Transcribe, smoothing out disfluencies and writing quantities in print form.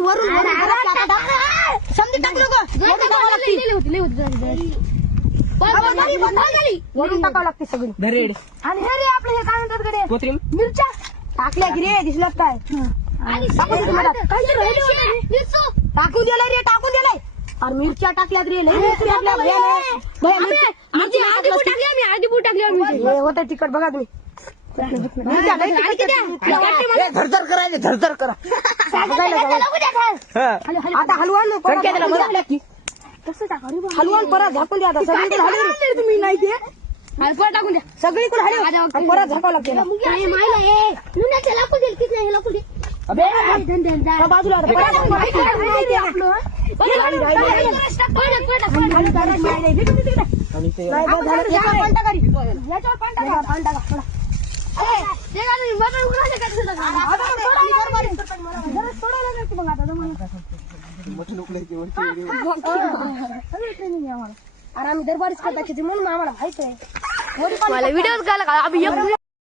वरून समजी टाकलं का वरून टाकावं लागते सगळी रेड आणि हे रे आपलं हे काय म्हणतात कडे कोथिंबीर मिरच्या टाकल्या की रे दिसलं काय टाकून दिलाय रे टाकून दिलाय आणि मिरच्या टाकल्यात रे लय मिरच्या टाकल्या भैया होत तिखट बघा तुम्ही धरधर करायचे धरधर करा आता हलवा हलवान परत झाकून द्या आता सगळीकडे हलवे तुम्ही नाही ते टाकून द्या सगळीकडे हलवे परत झाकावं लागते बाजूला आम्ही दरबारीच करता म्हणून आम्हाला माहित आहे मला व्हिडिओ